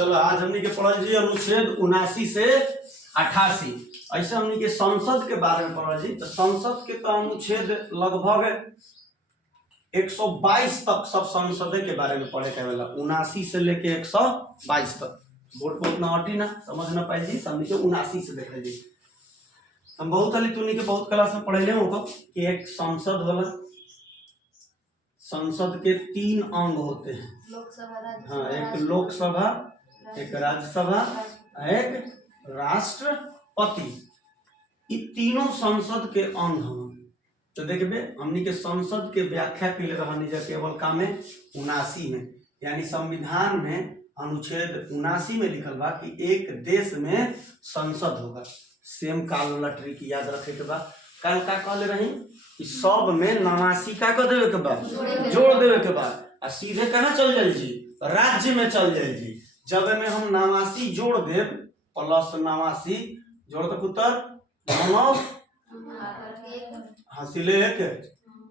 चलो आज हमने के पढ़ल जी अनुच्छेद 79 से 88। ऐसे हमने के संसद के बारे में पढ़ल जी। तो संसद के तो अनुच्छेद लगभग 122 तक सब संसद के बारे में पढ़े के वाला 79 से लेके 122 तक। बोर्ड को उतना हटी ना समझ ना पाई जी। हमने के 79 से देखे जी। हम बहुत अली तुनी के बहुत क्लास में पढ़े हो कि एक संसद वाला संसद के 3 अंग होते हैं। हाँ, एक लोकसभा, एक राज्यसभा, एक राष्ट्रपति। ये तीनों संसद के अंग हैं। तो देखिए हमनी के संसद के व्याख्या के लिए रहनी जा केवल का में 79 में, यानी संविधान में अनुच्छेद 79 में लिखल बा कि एक देश में संसद होगा। सेम काल वाला ट्रिक याद रखे के बाद कल का कहले रही कि सब में 89 का कर देवे के बाद जोड़ देवे के बाद आ सीधे कहाँ चल जाए जी, राज्य में चल जाए जी। जब में हम 89 जोड़ दे प्लस 89 जोड़ के पुत्र 9 हासिले 1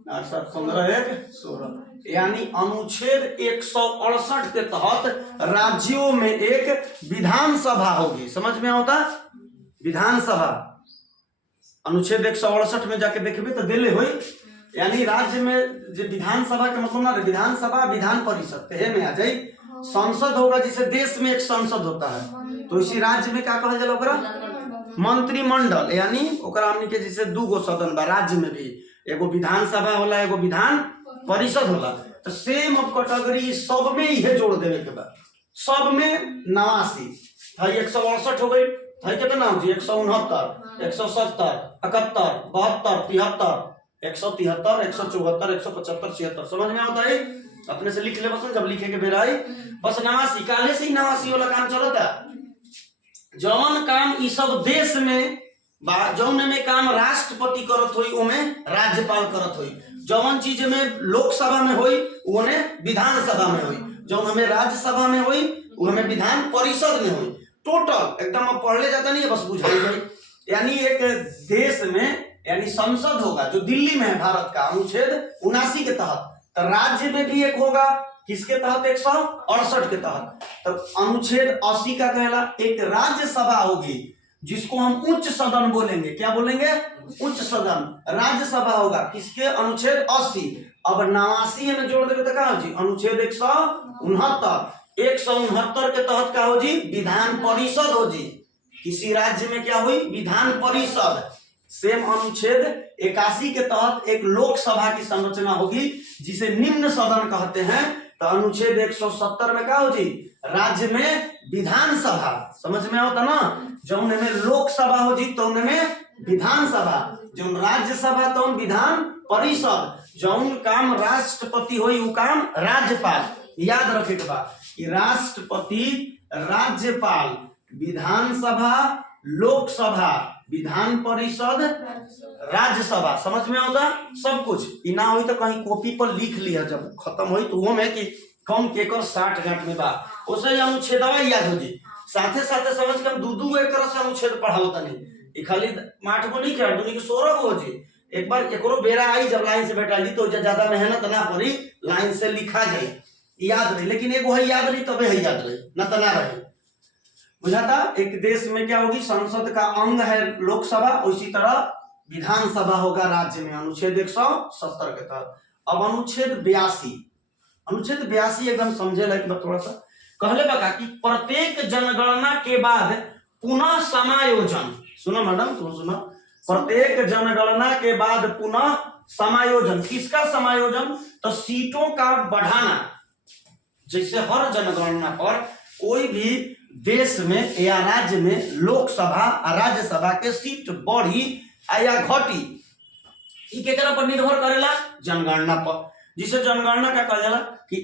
8 7 15 1 16, यानी अनुच्छेद 168 के तहत राज्यों में एक विधानसभा होगी। समझ में होता विधानसभा अनुच्छेद 168 में जाके देखबे तो दिले हुई, यानी राज्य में जो विधानसभा के मतलब ना विधानसभा विधान परिषद कहे में आ जाए। संसद होगा जिसे देश में एक संसद होता है, तो इसी राज्य में क्या कहल जाला ओकरा मंत्रिमंडल, यानी ओकरा हमनी के जैसे 2 गो सदन बा राज्य में भी, एगो विधानसभा होला एगो विधान परिषद होला। तो सेम ऑफ कैटेगरी सब में ही जोड़ देवे के बाद सब में 89 था 168 हो गई है कितना हो जी 169 170 71 72 73 173 174 175 76। समझ में आता है? अपने से लिख ले बस, जब लिखे के बेरा आई बस 89 काले से ही 89 वाला काम चलता। जौन काम ई सब देश में जौन में काम राष्ट्रपति करत होई ओमे राज्यपाल करत होई, जौन चीज में लोकसभा में होई ओने विधानसभा में होई, जौन हमें राज्यसभा में होई वो हमें विधान परिषद में होई। टोटल एकदम अब पढ़ ले जाता नहीं है, बस बुझाई गई। यानी एक देश में यानी संसद होगा जो दिल्ली में है भारत का अनुच्छेद 79 के तहत, तो राज्य में भी एक होगा किसके तहत 168 के तहत। तो अनुच्छेद 80 का कहला एक राज्यसभा होगी जिसको हम उच्च सदन बोलेंगे। क्या बोलेंगे? उच्च सदन। राज्यसभा होगा किसके? अनुच्छेद 80। अब 89 में जोड़ देंगे तो क्या हो जी अनुच्छेद 169 169 के तहत क्या हो जी विधान परिषद हो जी। किसी राज्य में क्या हुई विधान परिषद। सेम अनुच्छेद 81 के तहत एक लोकसभा की संरचना होगी जिसे निम्न सदन कहते हैं। तो अनुच्छेद 170 में क्या हो जी राज्य में विधानसभा। समझ में आता ना, जो में लोकसभा हो जी तो में विधानसभा, जो राज्यसभा तो विधान परिषद, जौन काम राष्ट्रपति होई वो काम राज्यपाल। याद रखे के बाद कि राष्ट्रपति राज्यपाल विधानसभा लोकसभा विधान परिषद राज्यसभा। समझ में आता सब कुछ। ई ना हुई तो कहीं कॉपी पर लिख लिया, जब खत्म हुई तो वो में कि कौन केकर 60 गांठ में बा उसे अनुच्छेदवा याद हो जी। साथे साथे समझ के हम 2 एक तरह से अनुच्छेद पढ़ावता नहीं, ई खाली 8 गो नहीं कर दुनी के 16 गो हो जी। एक बार एकरो बेरा आई जब लाइन से बैठा ली तो ज्यादा मेहनत ना पड़ी, लाइन से लिखा जाए याद रही। लेकिन एगो है याद रही तबे है याद रही ना तो ना रहे। बुझाता? एक देश में क्या होगी संसद का अंग है लोकसभा, उसी तरह विधानसभा होगा राज्य में अनुच्छेद 170 के तहत। अब अनुच्छेद 82 एकदम समझे लायक थोड़ा सा कहले बका कि प्रत्येक जनगणना के बाद पुनः समायोजन। सुनो मैडम तुम सुनो, प्रत्येक जनगणना के बाद पुनः समायोजन। किसका समायोजन? तो सीटों का बढ़ाना। जैसे हर जनगणना पर कोई भी देश में या राज्य में लोकसभा और राज्यसभा के सीट बढ़ी या घटी, ई केकरा पर निर्भर करेला? जनगणना पर। जिसे जनगणना का कहल जाला कि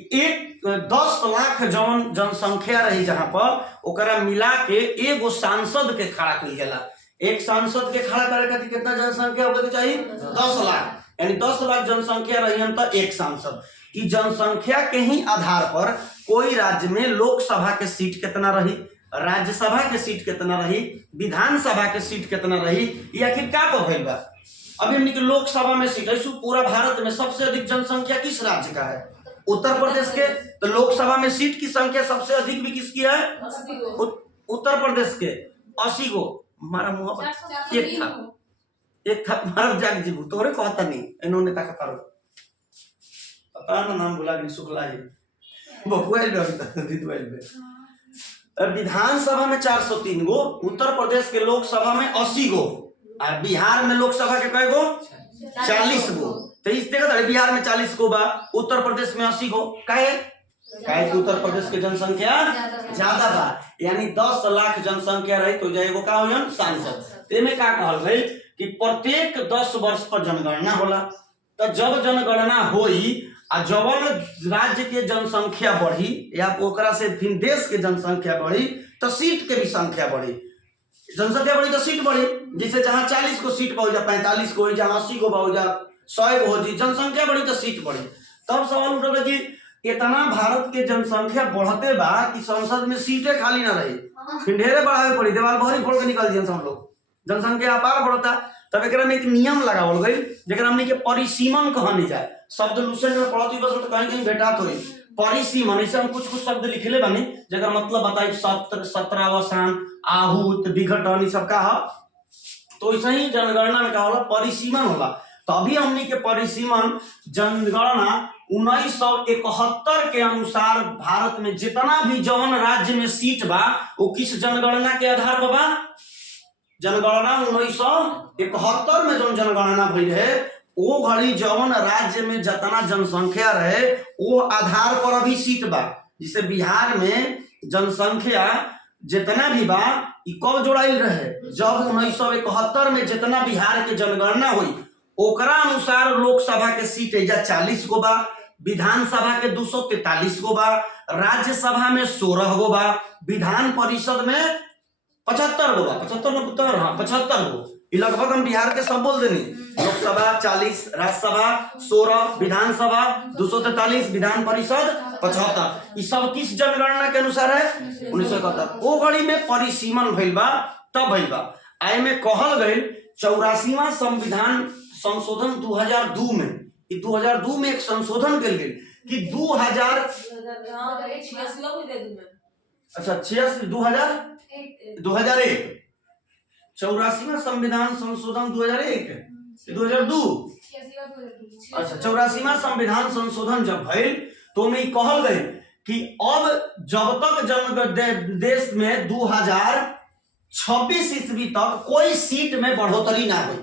10 लाख जौन जनसंख्या रही जहां पर ओकरा मिला के एगो सांसद के खड़ा कइल जाला। एक सांसद के खड़ा करे खातिर कितना जनसंख्या होके चाहिए? 10 लाख, यानी 10 लाख जनसंख्या रही तो एक सांसद। कि जनसंख्या के ही आधार पर कोई राज्य में लोकसभा के सीट कितना रही, राज्यसभा के सीट कितना रही, विधानसभा के सीट कितना रही, या आखिर क्या भइल बा। अभी हमने लोकसभा में सीट है पूरा भारत में सबसे अधिक जनसंख्या किस राज्य का है? उत्तर प्रदेश के। तो लोकसभा में सीट की संख्या सबसे अधिक भी किसकी है? उत्तर प्रदेश के 80 गो। हमारा मुंह पर एक था मारब जाग जीबू तोरे कहता नहीं इन्होंने तक करो पता ना नाम भुला गई शुक्ला जी बकुआल में। विधानसभा में 403 गो, उत्तर प्रदेश के लोकसभा में 80 गो और बिहार में लोकसभा के कई गो 40 गो। तो इस देखा बिहार में 40 गो बा, उत्तर प्रदेश में 80 गो। काहे कि उत्तर प्रदेश के जनसंख्या ज्यादा बा, यानी 10 लाख जनसंख्या रही तो जाएगो का हो जन सांसद। तेमे का कहल गई कि प्रत्येक 10 वर्ष पर जनगणना होला। तो जब जनगणना होई आ जवन राज्य के जनसंख्या बढ़ी या ओकरा से फिर देश के जनसंख्या बढ़ी तो सीट के भी संख्या बढ़ी। जनसंख्या बढ़ी तो सीट बढ़ी। जैसे जहाँ 40 को सीट हो जा 45 को हो जा 80 को हो जा 100 को हो जी, जनसंख्या बढ़ी तो सीट बढ़ी। तब सवाल उठल कि इतना भारत के जनसंख्या बढ़ते बा कि संसद में सीटें खाली ना रही, फिर ढेरे बढ़ावे पड़ी, देवाल बहरी फोड़ के निकल दिए सब लोग। जनसंख्या अपार बढ़ता। तब एक में एक नियम लगावल गई जरा हमने के परिसीमन कहनी जाए। शब्द लूसेंट में पढ़ती बस तो कहीं कहीं भेटात हुई परिसीमन। ऐसे हम कुछ शब्द लिखले बनी जरा मतलब बताई सत्र, सत्रावसान, आहूत, विघटन सब का है। तो ऐसे ही जनगणना में क्या होला परिसीमन होला। तभी हमने के परिसीमन जनगणना 1971 के अनुसार भारत में जितना भी जवन राज्य में सीट बा वो किस जनगणना के आधार पर बा? जनगणना 1971 में जो जनगणना भई रहे वो घड़ी जवन राज्य में जितना जनसंख्या रहे वो आधार पर अभी सीट बा। जिसे बिहार में जनसंख्या जितना भी बा कब जोड़ाइल रहे? जब 1971 में जितना बिहार के जनगणना हुई ओकरा अनुसार लोकसभा के सीट एजा 40 गो बा, विधानसभा के 243 गो बा, राज्यसभा में 16 गो बा, विधान परिषद में 75 गो बा। 75 गो। लगभग हम बिहार के सब बोल देनी। लोकसभा 40, राज्यसभा 16, विधानसभा 243, विधान परिषद 75। ये सब किस जनगणना के अनुसार है? 1971। वो घड़ी में परिसीमन भइल बा तब भइल बा। आय में कहल गई 84वां संविधान संशोधन 2002 में। 2002 में एक संशोधन कल गई कि 2000 अच्छा 2001 84वां संविधान संशोधन 2001 2002 अच्छा 84वां संविधान संशोधन जब भइल तो में कहल गई कि अब जब तक देश में 2026 ईस्वी तक कोई सीट में बढ़ोतरी ना हुई।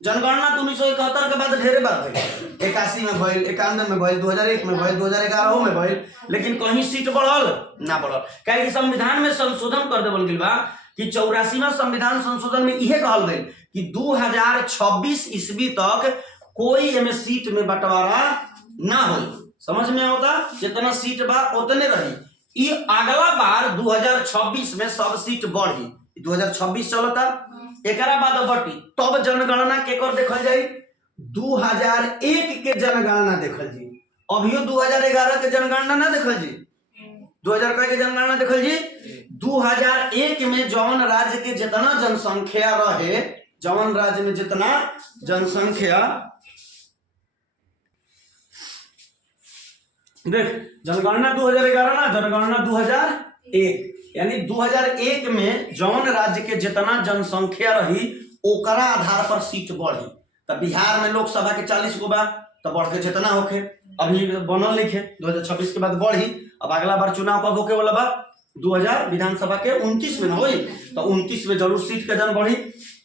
जनगणना तो 1971 के बाद ढेरे बार भइल, 81 में भइल, 91 में भइल, 2001 में भइल, 2011 में भइल, लेकिन कहीं सीट बढ़ल ना बढ़ल। काहे कि संविधान में संशोधन कर देवल गेल बा कि 84वां संविधान संशोधन में यह कहल गई कि 2026 ईस्वी तक कोई एमे सीट में बंटवारा ना हो। समझ में होता? जितना सीट बा उतने रही। ये अगला बार 2026 में सब सीट बढ़ी। 2026 चलता एकरा बाद बटी तब जनगणना के कर देखल जाई 2001 के जनगणना देखल जी। अभियो 2011 के जनगणना ना देखल जी। 2000 के जनगणना देखल जी। 2001 में जौन राज्य के जितना जनसंख्या रहे, जौन राज्य में जितना जनसंख्या देख जनगणना 2011 ना जनगणना 2001 यानी 2001 में जौन राज्य के जितना जनसंख्या रही ओकरा आधार पर सीट बढ़ी। तब बिहार में लोकसभा के 40 गो बा तो बढ़ के जितना होके अभी बनल लिखे 2026 के बाद बढ़ी। अब अगला बार चुनाव कब होके वाला बा? 2000 विधानसभा के 29 में ना हुई तो 29 में जरूर सीट के जन बढ़ी।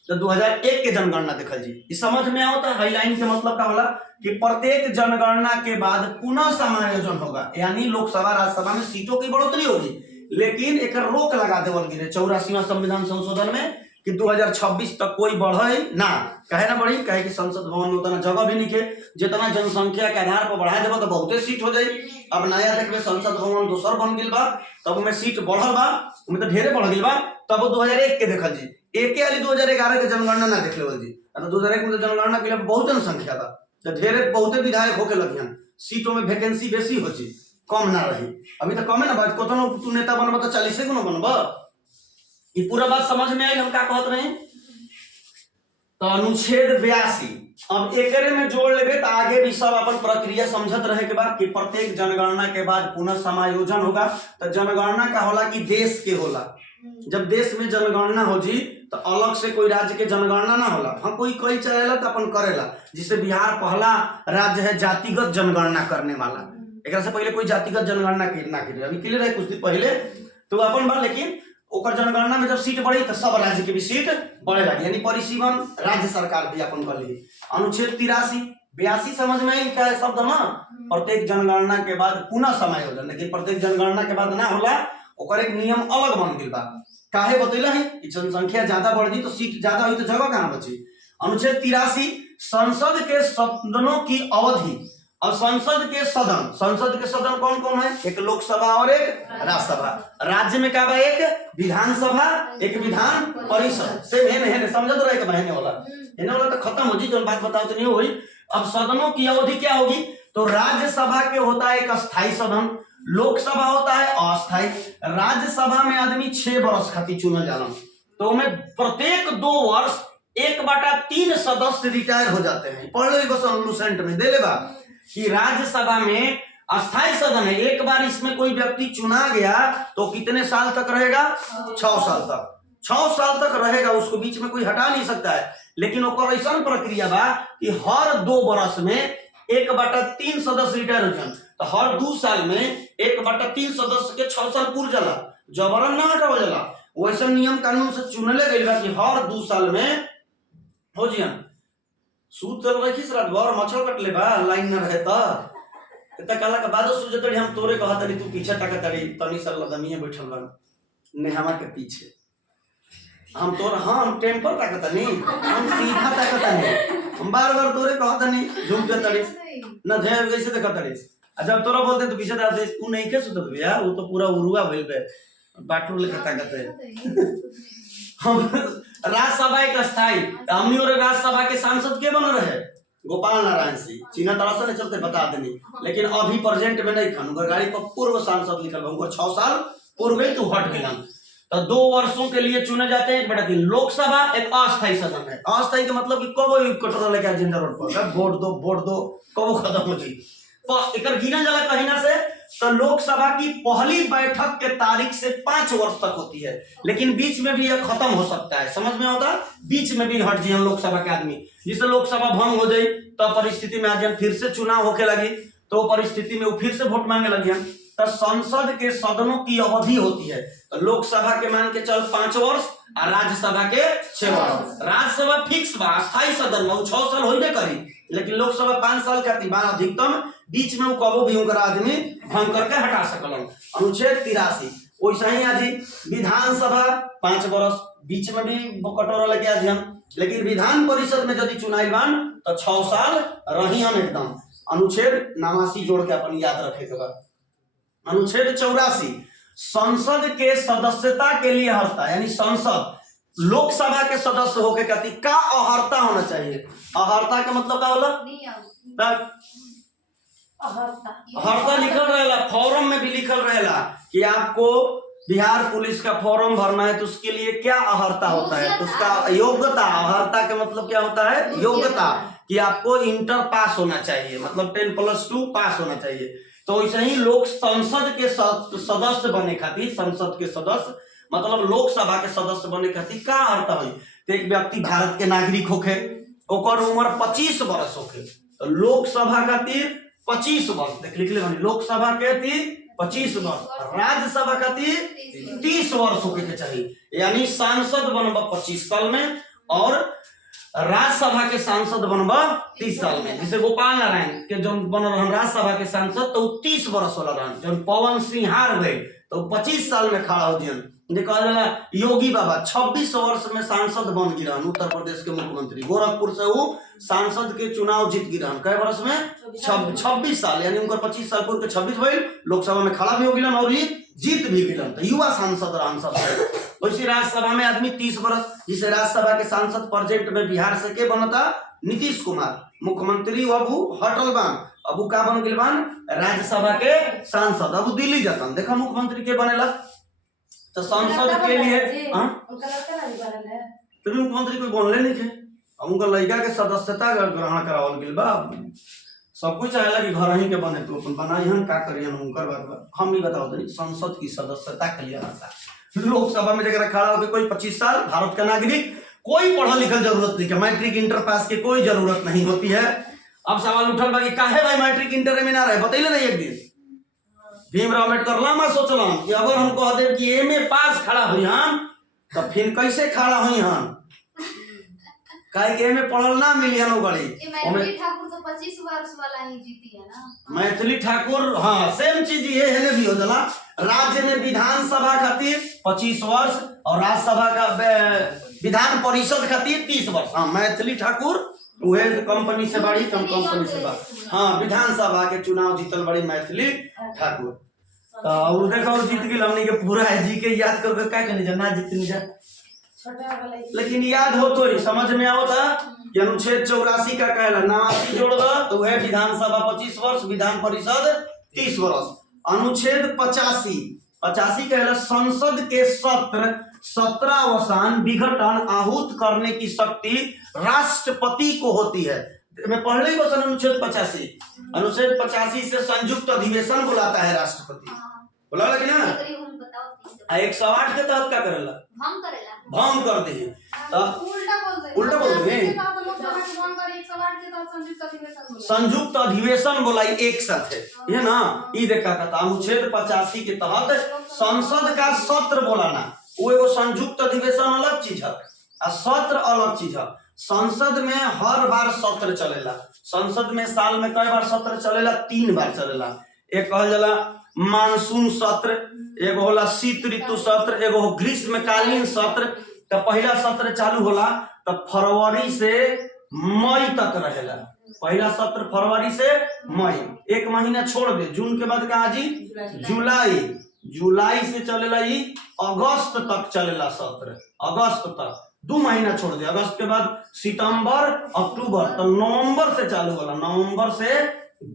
तो 2001 के जनगणना देखल जी। इस समझ में आओ तो हाईलाइन के मतलब का होला कि प्रत्येक जनगणना के बाद पुनः समायोजन होगा, यानी लोकसभा राज्यसभा में सीटों की बढ़ोतरी होगी। लेकिन एक रोक लगा देवल गिरे 84वां संविधान संशोधन में कि 2026 तक कोई बढ़े ना। कहे ना बढ़ी? कहे कि संसद भवन में उतना जगह भी नहीं के, जितना जनसंख्या के आधार पर बढ़ा देबो तो बहुते सीट हो जाई। अब नया देखबे संसद भवन दोसर बन गेल बा, तब में सीट बढ़ल बा, उमें तो ढेरे बढ़ गेल बा। तब 2001 के देखल जी। एके वाली 2011 के जनगणना ना देख लेवल जी। तो 2001 में जनगणना के लिए बहुत जनसंख्या बा तो ढेरे बहुते विधायक होके लगियन, सीटों में वैकेंसी बेसी हो जी, कम ना रही। अभी तो कमे ना बात कोतनो तू नेता बनबा तो 40 को ना बनबा। ये पूरा बात समझ में आई हम का कहत रहे? तो अनुच्छेद 82 अब एकरे में जोड़ लेबे तो आगे भी सब अपन प्रक्रिया समझत रहे के बाद कि प्रत्येक जनगणना के बाद पुनः समायोजन होगा। तो जनगणना का होला कि देश के होला, जब देश में जनगणना हो जी तो अलग से कोई राज्य के जनगणना ना होला। हाँ कोई कोई चाहेला तो अपन करेला, जिससे बिहार पहला राज्य है जातिगत जनगणना करने वाला। एक से पहले कोई जातिगत जनगणना ना की अभी क्लियर है कुछ दिन पहले तो अपन बार, लेकिन ओकर जनगणना में जब सीट बढ़ी तो सब राज्य के भी सीट बढ़े लगी, यानी परिसीमन राज्य सरकार भी अपन कर ली। अनुच्छेद 83 समझ में आई क्या है शब्द ना, प्रत्येक जनगणना के बाद पुनः समायोजन, लेकिन प्रत्येक जनगणना के बाद ना होला, ओकर एक नियम अलग बन गई बा। काहे बतैला है कि जनसंख्या ज्यादा बढ़ गई तो सीट ज्यादा हुई तो जगह कहाँ बची। अनुच्छेद 83 संसद के सदनों की अवधि। और संसद के सदन कौन कौन है, एक लोकसभा और एक राज्यसभा। राज्य में क्या बा, एक विधानसभा एक विधान परिषद से है समझ तो रहे बहने वाला तो खत्म हो जी, जो बात बताओ तो नहीं हुई। अब सदनों की अवधि क्या होगी, तो राज्यसभा के होता है एक अस्थायी सदन, लोकसभा होता है अस्थायी। राज्यसभा में आदमी 6 वर्ष खातिर चुनल जाला, तो में प्रत्येक 2 वर्ष 1/3 सदस्य रिटायर हो जाते हैं। पढ़ लो एगो सॉल्यूशन में दे लेबा कि राज्यसभा में अस्थायी सदन है, एक बार इसमें कोई व्यक्ति चुना गया तो कितने साल तक रहेगा, 6 साल तक। 6 साल तक रहेगा, उसको बीच में कोई हटा नहीं सकता है। लेकिन ओकर ऐसा प्रक्रिया बा कि हर 2 वर्ष में 1/3 सदस्य रिटायर हो जाए, तो हर 2 साल में 1/3 सदस्य के 6 साल पूर जाला, जबरन ना हटावल जाला। वैसे नियम कानून से चुनले गइल बा कि हर 2 साल में हो जियन। सूत चल रखिस रात भर मच्छर कटले बा लाइन न रहे त काला के बाद सूझ तड़ी हम तोरे कहत तड़ी तू पीछे टका तड़ी तनी सा लदमिए बैठल बा नेहवा के पीछे हम तोर हम टेम्पर ताकत नहीं, हम सीधा ताकत नहीं, हम बार-बार तोरे कहत नहीं झूम के तड़ी न ध्यान कैसे देखत तड़ी। जब तोरा बोलते तो पीछे आते तू नहीं के सुतत भैया, वो तो पूरा उरुआ भइल बे बाटू लेके ताकत है। हम राज्यसभा एक अस्थायी, हमनी और राज्यसभा के सांसद के बन रहे गोपाल नारायण सिंह, चिन्ह तरह से नहीं चलते बता देनी, लेकिन अभी प्रेजेंट में नहीं खान उनका गाड़ी पर पूर्व सांसद लिखल उनको 6 साल पूर्व तो हट गया। तो 2 वर्षों के लिए चुने जाते हैं 1/3। लोकसभा एक अस्थायी सदन है, अस्थायी का मतलब कि कब कटोरा लेके एजेंडा रोड पर वोट दो कब खत्म हो जाए एक गिनल जाला कहीं से। तो लोकसभा की पहली बैठक के तारीख से 5 वर्ष तक होती है, लेकिन बीच में भी यह खत्म हो सकता है, समझ में होता, बीच में भी हट जाए लोकसभा के आदमी, जिससे लोकसभा भंग हो जाए तो परिस्थिति में आज फिर से चुनाव होके लगी, तो परिस्थिति में वो फिर से वोट मांगे लगे। तो संसद के सदनों की अवधि होती है, तो लोकसभा के मान के चल 5 वर्ष और राज्यसभा के 6 वर्ष। राज्यसभा फिक्स बा अस्थायी सदन में 6 साल होइबे करी, लेकिन लोकसभा 5 साल खातिर बा अधिकतम, बीच में वो कबो भी उनका आदमी भंग करके हटा सकलन। अनुच्छेद 83 वैसा ही आज विधानसभा 5 वर्ष, बीच में भी कटोरा लेके आज हम, लेकिन विधान परिषद में यदि चुनाई बान तो 6 साल रही हम एकदम। अनुच्छेद 89 जोड़ के अपन याद रखे के बाद। अनुच्छेद 84 संसद के सदस्यता के लिए अर्हता, यानी संसद लोकसभा के सदस्य होके कहती का अहर्ता होना चाहिए। अहर्ता का मतलब क्या होला, अहर्ता लिखल रहेला, फॉर्म में भी लिखल रहेला कि आपको बिहार पुलिस का फॉर्म भरना है तो उसके लिए क्या अहर्ता होता है, तो उसका योग्यता। अहर्ता का मतलब क्या होता है, योग्यता, कि आपको इंटर पास होना चाहिए, मतलब 10+2 पास होना चाहिए। तो ऐसे ही लोक संसद के सदस्य बने खातिर, संसद के सदस्य मतलब लोकसभा के सदस्य बने खातिर का अर्थ है, तो एक व्यक्ति भारत के नागरिक होके, ओकर उम्र 25 वर्ष होके, तो लोकसभा खातिर 25 वर्ष देख लिख ले, लोकसभा के 25 वर्ष, राज्यसभा खातिर 30 वर्ष होके के चाहिए, यानी सांसद बनबा 25 साल में और राज्यसभा के सांसद बनबा 30 साल में। जैसे गोपाल नारायण के जो बन रहा राज्यसभा के सांसद तो 30 वर्ष वाला रहन, जब पवन सिंह हार गए तो 25 साल में खड़ा हो जियन। देखा योगी बाबा 26 वर्ष में सांसद बन गिरन, उत्तर प्रदेश के मुख्यमंत्री, गोरखपुर से वो सांसद के चुनाव जीत गिरन, कई वर्ष में 26 साल, यानी उनका 25 साल पूर्व के 26 भइल, लोकसभा में खड़ा भी हो गिरन और ये जीत भी गिरन, तो युवा सांसद रहन सबसे। वैसे राज्यसभा में आदमी 30 वर्ष, जिसे राज्यसभा के सांसद प्रेजेंट में बिहार से के बनता, नीतीश कुमार मुख्यमंत्री, अबू हटल बान, अबू का बन गिल बान राज्यसभा के सांसद, अबू दिल्ली जाता, देखा मुख्यमंत्री के बनेला। तो संसद के लिए मुख्यमंत्री कोई बनले नहीं थे, उनका लड़का के सदस्यता ग्रहण करावल गेल बा। सब कुछ चाहेला कि घर ही के बने तो अपन बनाई हम का करियन उनकर बात हम ही बताओ तनी संसद की सदस्यता के लिए आता लोकसभा में जगह खड़ा होकर कोई 25 साल भारत का नागरिक, कोई पढ़ा लिखल जरूरत नहीं, मैट्रिक इंटर पास की कोई जरूरत नहीं होती है। अब सवाल उठल बा कि काहे भाई मैट्रिक इंटर में ना रहे, बतैले नहीं एक दिन भीमराव अम्बेडकर लामा सोचलन कि अगर हम कह देव कि एमए पास खड़ा हुई हम तो फिर कैसे खड़ा हुई हम, काहे के में पढ़ल ना मिली है बड़ी। मैथिली ठाकुर तो 25 वर्ष वाला ही जीती है ना। मैथिली ठाकुर हाँ सेम चीज ये है भी हो जाला। राज्य में विधानसभा खातिर 25 वर्ष और राज्यसभा का विधान परिषद खातिर 30 वर्ष। हाँ मैथिली ठाकुर वह कंपनी से बड़ी कम कंपनी से बड़ी। हाँ विधानसभा के चुनाव जीतल बड़ी मैथिली ठाकुर। और देखो जीत गई हमने के पूरा है जी के याद करके क्या करने जा ना जीतनी जा, लेकिन याद हो तो ही समझ में आओ था कि अनुच्छेद 84 का कहला 89 जोड़ दो तो वह विधानसभा 25 वर्ष विधान परिषद 30 वर्ष। अनुच्छेद 85 कहला संसद के सत्र 17 विघटन आहूत करने की शक्ति राष्ट्रपति को होती है। मैं पढ़ ली क्वेश्चन अनुच्छेद 85 से संयुक्त अधिवेशन बुलाता है राष्ट्रपति, बोला कि ना। 108 के तहत क्या करेला भंग कर दे उल्टा बोल दे संयुक्त अधिवेशन बोलाई एक साथ है ये ना। ये देखा था अनुच्छेद 85 के तहत संसद का सत्र बोलाना वो एगो संयुक्त अधिवेशन अलग चीज है और सत्र अलग चीज है। संसद में हर बार सत्र चलेला, संसद में साल में कई बार सत्र चलेला, 3 बार चलेला। एक कहल जाला मानसून सत्र, एगो होला शीत ऋतु सत्र, एगो ग्रीष्मकालीन सत्र। तो पहला सत्र चालू होला तो फरवरी से मई तक रहेला, पहला सत्र फरवरी से मई, 1 महीना छोड़ दे। जून के बाद कहा जी जुलाई से चलेला ये अगस्त तक चलेला सत्र, अगस्त तक 2 महीना छोड़ दे। अगस्त के बाद सितंबर अक्टूबर, तो नवंबर से चालू होला, नवंबर से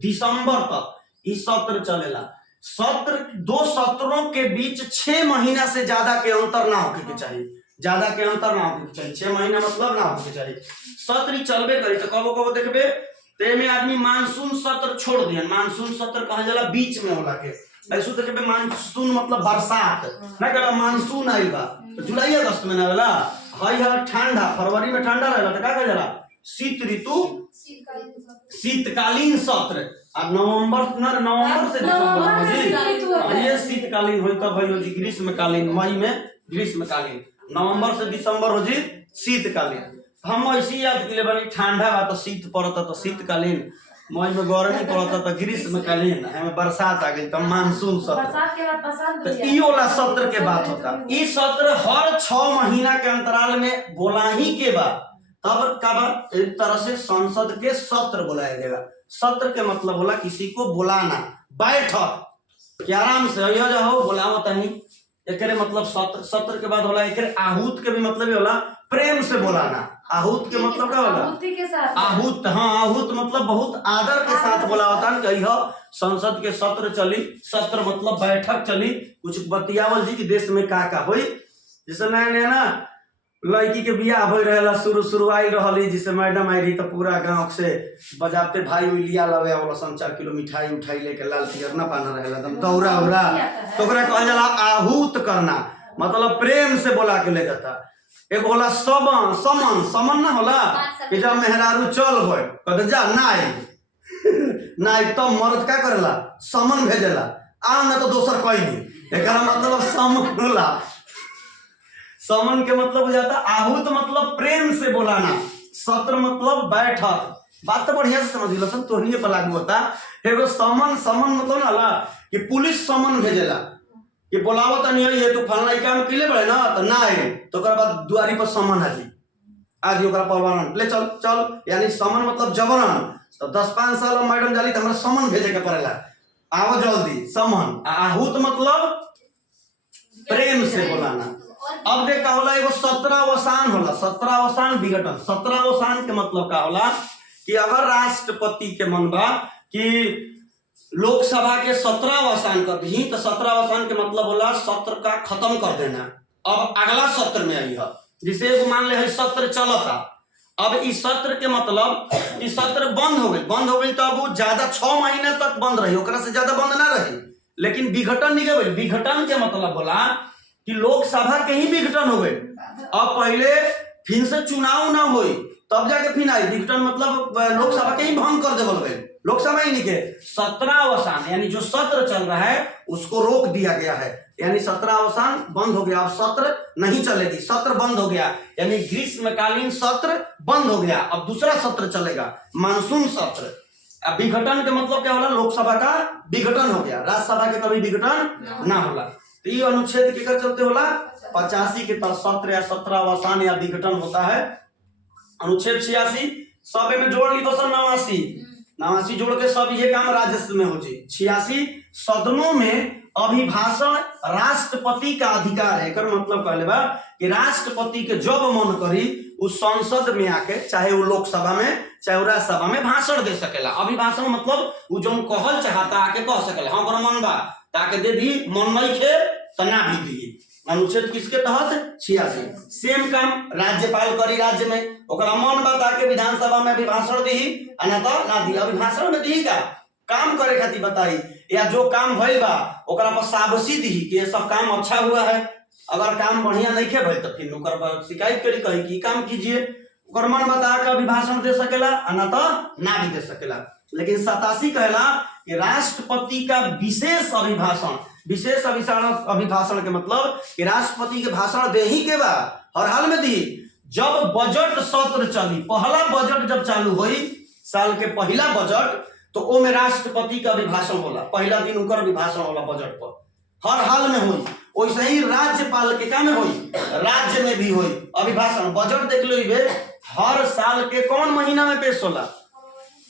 दिसंबर तक इस सत्र चलेला। सत्र 2 सत्रों के बीच 6 महीना से ज्यादा के अंतर ना होके के चाहिए, ज्यादा के अंतर ना होके चाहिए, 6 महीना मतलब ना होके चाहिए। सत्र चलबे करी तो कबो कबो देखबे ते में आदमी मानसून सत्र छोड़ दिया, मानसून सत्र कहल जाला बीच में होला के। ऐसो देखबे मानसून मतलब बरसात ना कहला मानसून आइल बा तो जुलाई अगस्त में ना होला। हई है ठंडा, फरवरी में ठंडा रहेला तो का कहल जाला शीत ऋतु शीतकालीन सत्र। अब नवंबर से दिसंबर ये शीतकालीन होई तब भाई जी ग्रीष्मकालीन, मई में ग्रीष्मकालीन, नवंबर से दिसंबर हो जी शीतकालीन। हम ऐसे याद के लिए बनी ठंडा बा तो शीत पड़ता तो शीतकालीन, मई में गर्मी पड़ता तो ग्रीष्मकालीन, हमें बरसात आ गई तो मानसून सत्र। तो ई वाला सत्र के बात होता। ई सत्र हर 6 महीना के अंतराल में बोला ही के बाद तब कब एक तरह से संसद के सत्र बुलाया जाएगा। सत्र के मतलब होला किसी को बुलाना, बैठक कि आराम से जाओ बुलाओ तनी, एकरे मतलब सत्र। सत्र के बाद होला एकरे आहूत के भी मतलब ये होला प्रेम से बुलाना। आहूत के मतलब क्या होला आहूत, हाँ आहूत मतलब बहुत आदर के साथ बुलावता कही हो संसद के सत्र चली, सत्र मतलब बैठक चली, कुछ बतियावल जी की देश में का होई। जैसे नया नया ना लड़की के बियाह हो रहेला, शुरू आई रहली, जिसे मैडम आई रही तो पूरा गांव से बजाते भाई लिया लवे वाला 4 किलो मिठाई उठाई लेके लाल पियर ना पाना रहेला एकदम दौरा उरा, तो ओकरा कहल जाला आहूत करना, मतलब प्रेम से बोला के ले जाता। एक होला समन ना होला कि जब मेहरारू चल होए कहते जा ना आई तो मर्द का करेला समन भेजेला, आ ना तो दोसर कोई नहीं, एकरा मतलब समन होला। समन के मतलब हो जाता आहूत मतलब प्रेम से बुलाना, सत्र मतलब बैठक। बात तो बढ़िया से समझ लो सब तोहनी पे लागू होता। एगो समन मतलब ना कि पुलिस समन भेजेला कि बुलावत नहीं है तू फलाना काम के लिए बड़े ना तो ना आए तो ओकरा बाद दुआरी पर समन आज ओकरा परवान ले चल यानी समन मतलब जबरन। तो 10-5 साल मैडम जाली तो हमरा समन भेजे के पड़ेला, आओ जल्दी समन। आहूत मतलब प्रेम से बुलाना। अब देख का होला एगो 17 होला, 17 विघटन। 17 के मतलब का होला कि अगर राष्ट्रपति के मन बा कि लोकसभा के 17 कर दी तो 17 के मतलब होला सत्र का खत्म कर देना, अब अगला सत्र में आई है। जिसे मान ले सत्र चलता, अब इस सत्र के मतलब इस सत्र बंद हो गई तो अब वो ज्यादा 6 महीने तक बंद रही, ओकरा से ज्यादा बंद ना रही। लेकिन विघटन नहीं गई। विघटन के मतलब बोला कि लोकसभा के ही विघटन हो गए। अब पहले फिर से चुनाव ना हुई तब जाके फिर आई। विघटन मतलब लोकसभा के ही भंग कर देवल गए, लोकसभा ही नहीं के सत्रावसान यानी जो सत्र चल रहा है उसको रोक दिया गया है, यानी सत्रावसान बंद हो गया। अब सत्र नहीं चलेगी, सत्र बंद हो गया, यानी ग्रीष्मकालीन सत्र बंद हो गया। अब दूसरा सत्र चलेगा, मानसून सत्र। अब विघटन के मतलब क्या होला? लोकसभा का विघटन हो गया, राज्यसभा के कभी विघटन ना होला। तो ये अनुच्छेद के चलते होला 85 के तहत सत्र या सत्रावसान या विघटन होता है। अनुच्छेद 86 सब में जोड़ ली तो सर 89 जोड़ के सब ये काम राजस्व में हो जी। 86 सदनों में अभिभाषण राष्ट्रपति का अधिकार है। कर मतलब कहले बा कि राष्ट्रपति के जब मन करी उस संसद में आके, चाहे वो लोकसभा में चाहे वो राज्यसभा में भाषण दे सकेला। अभिभाषण मतलब वो जो कहल चाहता आके कह सकेला, हाँ ओकरा मन बा ताके दे दी, मन नहीं खे तो ना भी दी। अनुच्छेद किसके तहत? 86। सेम काम राज्यपाल करी राज्य में, ओकरा मन बा ताके विधानसभा में अभिभाषण दी ना तो ना दी। अभिभाषण में दी का काम करे खातिर बताई, या जो काम भइल बा ओकरा पर शाबाशी दी कि ये सब काम अच्छा हुआ है। अगर काम बढ़िया नहीं खे भइल तो फिर ओकर पर शिकायत करी, कही कि काम कीजिए। ओकर मन बता के अभिभाषण दे सकेला ना तो ना भी दे सकेला। लेकिन 87 कहला कि राष्ट्रपति का विशेष अभिभाषण, विशेष अभिभाषण के मतलब कि राष्ट्रपति के भाषण दे ही के बा हर हाल में दी। जब बजट सत्र चली, पहला बजट जब चालू हुई, साल के पहला बजट, तो ओ में राष्ट्रपति का अभिभाषण होला, पहला दिन उनकर अभिभाषण होला बजट पर, हर हाल में हुई। वैसे ही राज्यपाल के काम में हुई, राज्य में भी हुई अभिभाषण। बजट देख लो हर साल के कौन महीना में पेश होला?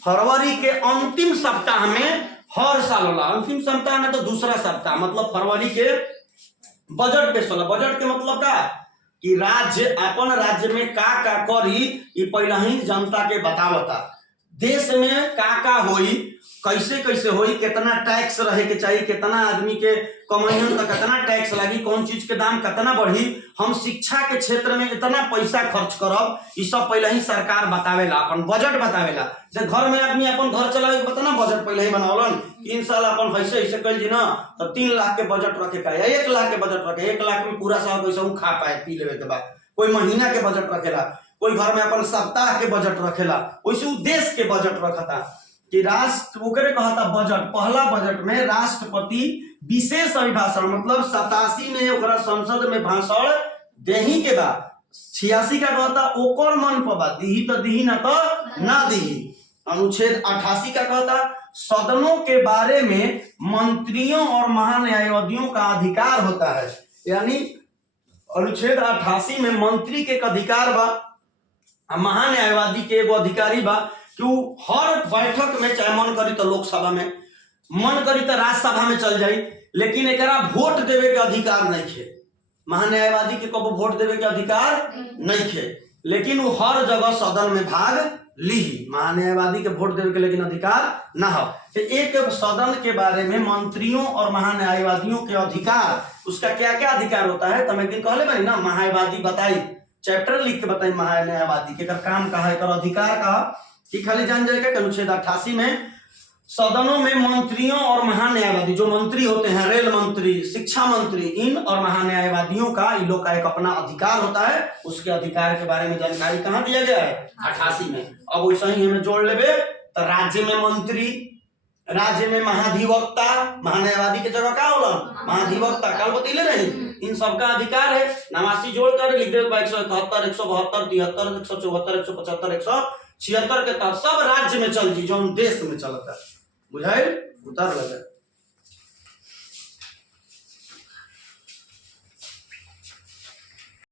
फरवरी के अंतिम सप्ताह में हर साल होला। अंतिम सप्ताह में तो दूसरा सप्ताह, मतलब फरवरी के बजट पेश होला। बजट के मतलब का कि राज्य अपन राज्य में का करी ये पहला ही जनता के बतावता। देश में का होई, कैसे कैसे होई, कितना टैक्स रहे के चाहिए, कितना आदमी के कमाइयन का कितना टैक्स लगी, कौन चीज के दाम कितना बढ़ी, हम शिक्षा के क्षेत्र में इतना पैसा खर्च करब, ये सब पहले ही सरकार बतावेला, अपन बजट बतावेला। जब घर में आदमी अपन घर चलावे के बता ना बजट पहले ही बनावलन, 3 साल अपन ऐसे ऐसे कल जी ना तो 3 लाख के बजट रखे का, 1 लाख के बजट रखे, 1 लाख में पूरा साल पैसा खा पाए पी लेवे के बाद। कोई महीना के बजट रखेला, कोई घर में अपन सप्ताह के बजट रखेला, वैसे देश के बजट रखता कि राष्ट्र ओकरे कहता बजट। पहला बजट में राष्ट्रपति विशेष अभिभाषण मतलब 87 में ओकरा संसद में भाषण देही के बाद 86 का कहता ओकर मन पर बात दी तो दी ना तो ना दी। अनुच्छेद 88 का कहता सदनों के बारे में मंत्रियों और महान्यायवादियों का अधिकार होता है। यानी अनुच्छेद 88 में मंत्री के अधिकार बा, महान्यायवादी के एगो अधिकारी बा कि हर बैठक में चाहे मन करी तो लोकसभा में, मन करी तो राज्यसभा में चल जाई, लेकिन एकरा वोट देवे के अधिकार नहीं खे। महान्यायवादी के कबो वोट देवे के अधिकार नहीं खे, लेकिन वो हर जगह सदन में भाग ली। महान्यायवादी के वोट देवे के लेकिन अधिकार ना हो। तो एक सदन के बारे में मंत्रियों और महान्यायवादियों के अधिकार, उसका क्या क्या अधिकार होता है तो एक दिन कहले बनी ना, महान्यायवादी बताई, चैप्टर लिख के बताई महान्यायवादी के काम कहा है, कर अधिकार कहा कि खाली जान जाएगा। अनुच्छेद 88 में सदनों में मंत्रियों और महान्यायवादी जो मंत्री होते हैं, रेल मंत्री, शिक्षा मंत्री, इन और महान्यायवादियों का इन लोग का एक अपना अधिकार होता है। उसके अधिकार के बारे में जानकारी कहाँ दिया गया है? 88 में। अब वैसे ही हमें जोड़ लेवे तो राज्य में मंत्री, राज्य में महाधिवक्ता, महान्यायवादी के जगह क्या होला? महाधिवक्ता, कल बतैले रहे, इन सबका अधिकार है। 89 जोड़ कर लिख दे 171, 172, 173, 174, 175, 176 के तहत सब राज्य में चल जी जो देश में चलता है। बुझाइल? उतर लगे।